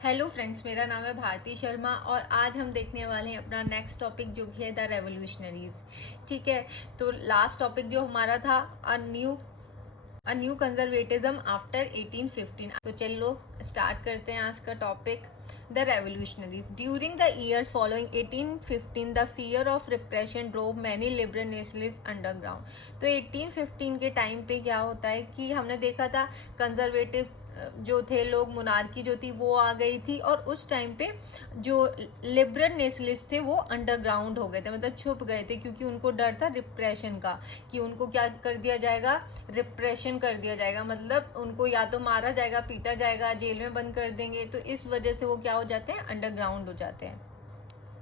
Hello friends, मेरा नाम है भारती शर्मा और आज हम देखने वाले हैं अपना नेक्स्ट टॉपिक जो कि है द रेवोल्यूशनरीज। ठीक है, तो लास्ट टॉपिक जो हमारा था अ न्यू कंजर्वेटिज्म आफ्टर 1815। तो चलो स्टार्ट करते हैं आज का topic. The revolutionaries during the years following 1815 the fear of repression drove many liberal nationalist underground. तो 1815 के टाइम पे क्या होता है कि हमने देखा था कंजर्वेटिव जो थे लोग, मोनार्की जो थी वो आ गई थी और उस टाइम पे जो लिबरल नेशनलिस्ट थे वो अंडरग्राउंड हो गए थे, मतलब छुप गए थे, क्योंकि उनको डर था रिप्रेशन का कि उनको क्या कर दिया जाएगा, रिप्रेशन कर दिया जाएगा, मतलब उनको या तो मारा जाएगा, पीटा जाएगा, जेल में बंद कर देंगे। तो इस वजह से वो क्या हो जाते हैं, अंडरग्राउंड हो जाते हैं।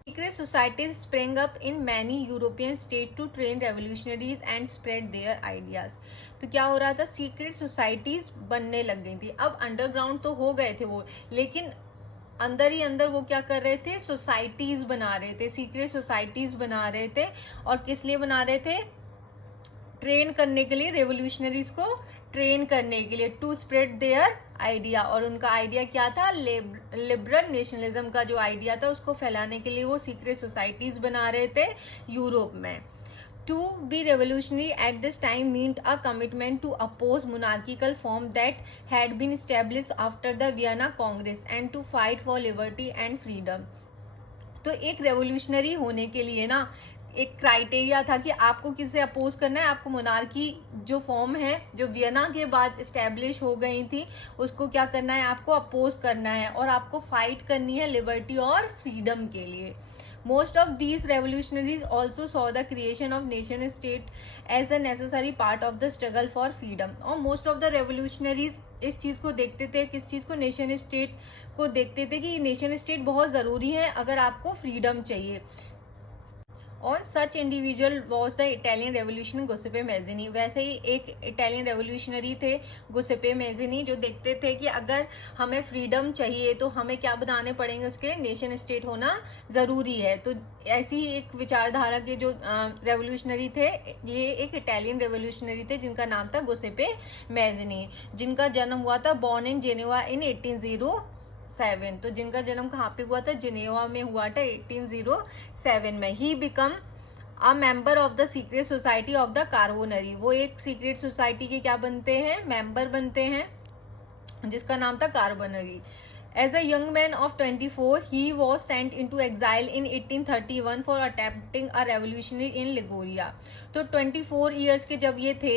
Secret societies sprang up in many European states to train revolutionaries and spread their ideas. तो क्या हो रहा था, सीक्रेट सोसाइटीज बनने लग गई थी। अब अंडरग्राउंड तो हो गए थे वो, लेकिन अंदर ही अंदर वो क्या कर रहे थे, सोसाइटीज बना रहे थे, सीक्रेट सोसाइटीज बना रहे थे। और किस लिए बना रहे थे, ट्रेन करने के लिए, रेवोल्यूशनरीज को ट्रेन करने के लिए, टू स्प्रेड देयर आइडिया। और उनका आइडिया क्या था, लिबरल नेशनलिज्म का जो आइडिया था उसको फैलाने के लिए वो सीक्रेट सोसाइटीज बना रहे थे यूरोप में। To be revolutionary at this time meant a commitment to oppose monarchical form that had been establish after the Vienna Congress and to fight for liberty and freedom. तो एक revolutionary होने के लिए ना एक क्राइटेरिया था कि आपको किसे अपोज करना है, आपको मोनार्की जो फॉर्म है जो वियना के बाद स्टैब्लिश हो गई थी उसको क्या करना है, आपको अपोज करना है और आपको फाइट करनी है लिबर्टी और फ्रीडम के लिए। Most of these revolutionaries also saw the creation of nation state as a necessary part of the struggle for freedom. और मोस्ट ऑफ द रेवोल्यूशनरीज इस चीज को देखते थे, किस चीज को, नेशन स्टेट को देखते थे कि नेशन स्टेट बहुत जरूरी है अगर आपको फ्रीडम चाहिए। On such individual was the Italian revolution Giuseppe Mazzini. वैसे ही एक इटालियन रेवोल्यूशनरी थे गुसेपे मैजिनी, जो देखते थे कि अगर हमें फ्रीडम चाहिए तो हमें क्या बनाने पड़ेंगे, उसके लिए नेशन स्टेट होना जरूरी है। तो ऐसी ही एक विचारधारा के जो रेवोल्यूशनरी थे, ये एक इटालियन रेवोल्यूशनरी थे जिनका नाम था गुसेपे मैजिनी, जिनका जन्म हुआ था बॉर्न इन जेनेवा इन 1807। तो जिनका जन्म कहाँ पे हुआ था, जिनेवा में हुआ था 1807 में। He become a member of the secret society of the Carbonari. वो एक सीक्रेट सोसाइटी के क्या बनते हैं, मेंबर बनते हैं, जिसका नाम था Carbonari. As a young man of 24, he was sent into exile in 1831 for attempting a revolution in Liguria. तो 24 years के जब ये थे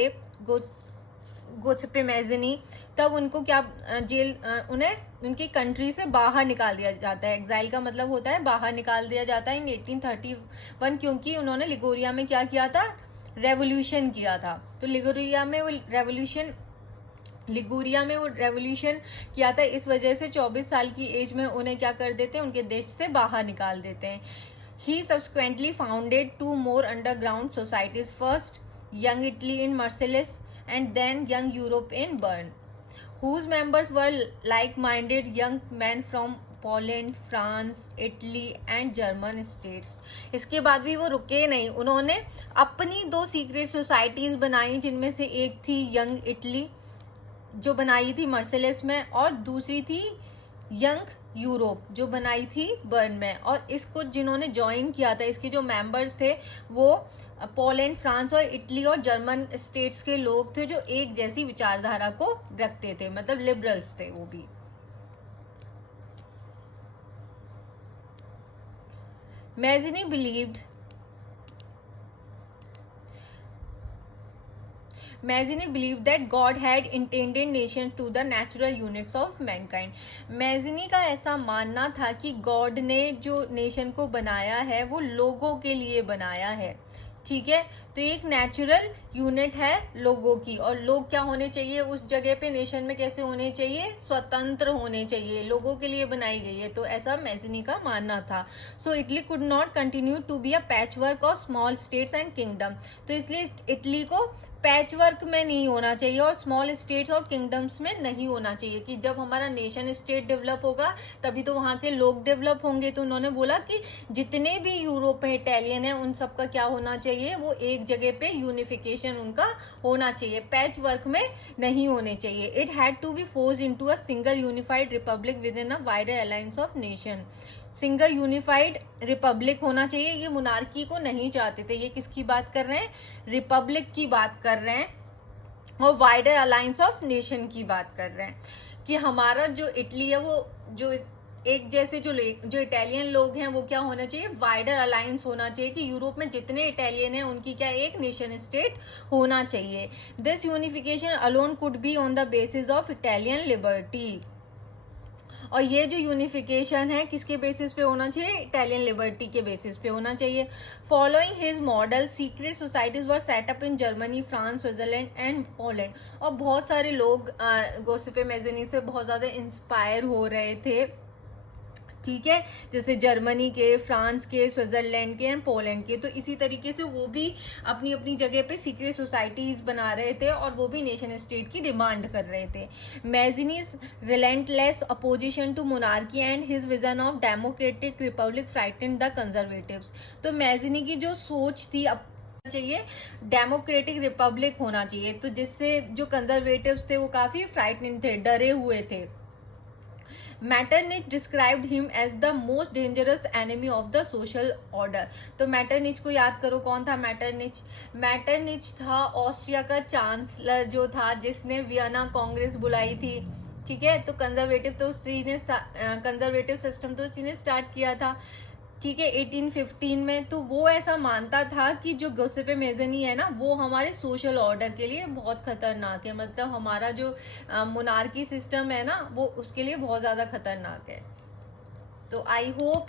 गुसेपे मैजिनी, तब उनको क्या जेल, उन्हें उनकी कंट्री से बाहर निकाल दिया जाता है। एग्जाइल का मतलब होता है बाहर निकाल दिया जाता है इन 1831, क्योंकि उन्होंने लिगोरिया में क्या किया था, रेवोल्यूशन किया था। तो लिगोरिया में वो रेवोल्यूशन किया था, इस वजह से 24 साल की एज में उन्हें क्या कर देते हैं, उनके देश से बाहर निकाल देते हैं। ही subsequently founded 2 more underground societies, first Young Italy in Marseilles and then Young Europe in Bern, whose members were like-minded young men from Poland, France, Italy and German states. इसके बाद भी वो रुके नहीं, उन्होंने अपनी 2 सीक्रेट सोसाइटीज बनाई, जिनमें से एक थी यंग इटली जो बनाई थी मर्सेलेस में, और दूसरी थी यंग यूरोप जो बनाई थी बर्न में। और इसको जिन्होंने ज्वाइन किया था, इसके जो मेंबर्स थे वो पोलैंड, फ्रांस और इटली और जर्मन स्टेट्स के लोग थे जो एक जैसी विचारधारा को रखते थे, मतलब लिबरल्स थे वो भी। Mazzini believed that God had intended nations to the natural units of mankind. Mazzini का ऐसा मानना था कि गॉड ने जो नेशन को बनाया है वो लोगों के लिए बनाया है। ठीक है, तो एक नेचुरल यूनिट है लोगों की, और लोग क्या होने चाहिए उस जगह पे, नेशन में कैसे होने चाहिए, स्वतंत्र होने चाहिए, लोगों के लिए बनाई गई है। तो ऐसा मैजिनी का मानना था। So Italy could not continue to be a patchwork of small states and kingdom. तो इसलिए इटली को पैच वर्क में नहीं होना चाहिए और स्मॉल स्टेट्स और किंगडम्स में नहीं होना चाहिए कि जब हमारा नेशन स्टेट डेवलप होगा तभी तो वहाँ के लोग डेवलप होंगे। तो उन्होंने बोला कि जितने भी यूरोप में इटालियन है उन सबका क्या होना चाहिए, वो एक जगह पे यूनिफिकेशन उनका होना चाहिए, पैच वर्क में नहीं होने चाहिए। It had to be forced into a single unified republic within a wider alliance of nation. Single unified republic होना चाहिए, ये मोनार्की को नहीं चाहते थे। ये किसकी बात कर रहे हैं, रिपब्लिक की बात कर रहे हैं और वाइडर अलायंस ऑफ नेशन की बात कर रहे हैं कि हमारा जो इटली है वो जो एक जैसे जो इटालियन लोग हैं वो क्या होना चाहिए, वाइडर अलायंस होना चाहिए कि यूरोप में जितने इटालियन हैं उनकी क्या एक नेशन स्टेट होना चाहिए। This unification alone could be on the basis of Italian liberty. और ये जो यूनिफिकेशन है किसके बेसिस पे होना चाहिए, इटालियन लिबर्टी के बेसिस पे होना चाहिए। Following his model secret societies were set up in Germany, France, Switzerland and Poland. और बहुत सारे लोग गोसिपे मेज़नी से बहुत ज्यादा इंस्पायर हो रहे थे, ठीक है, जैसे जर्मनी के, फ्रांस के, स्विट्जरलैंड के एंड पोलैंड के। तो इसी तरीके से वो भी अपनी अपनी जगह पे सीक्रेट सोसाइटीज बना रहे थे और वो भी नेशन स्टेट की डिमांड कर रहे थे। Mazzini's relentless opposition to monarchy and his vision of democratic republic frightened the conservatives. तो मैजिनी की जो सोच थी चाहिए डेमोक्रेटिक रिपब्लिक होना चाहिए, तो जिससे जो कंजर्वेटिव्स थे वो काफी फ्राइटेंड थे, डरे हुए थे। Metternich described him as the most dangerous enemy of the social order. तो मैटरनिच को याद करो, कौन था मैटरनिच, मैटरनिच था ऑस्ट्रिया का चांसलर जो था जिसने वियना कांग्रेस बुलाई थी, ठीक है। तो कंजर्वेटिव तो उसी ने कंजर्वेटिव सिस्टम तो उसी ने स्टार्ट किया था, ठीक है, 1815 में। तो वो ऐसा मानता था कि जो गोसिपे मेज़नी है ना वो हमारे सोशल ऑर्डर के लिए बहुत खतरनाक है, मतलब हमारा जो मोनार्की सिस्टम है ना वो उसके लिए बहुत ज्यादा खतरनाक है। तो आई होप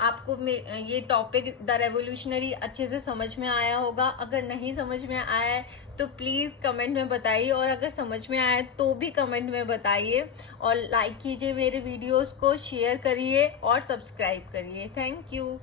आपको ये टॉपिक द रेवोल्यूशनरी अच्छे से समझ में आया होगा। अगर नहीं समझ में आया है तो प्लीज़ कमेंट में बताइए, और अगर समझ में आया तो भी कमेंट में बताइए, और लाइक कीजिए मेरे वीडियोस को, शेयर करिए और सब्सक्राइब करिए। Thank you.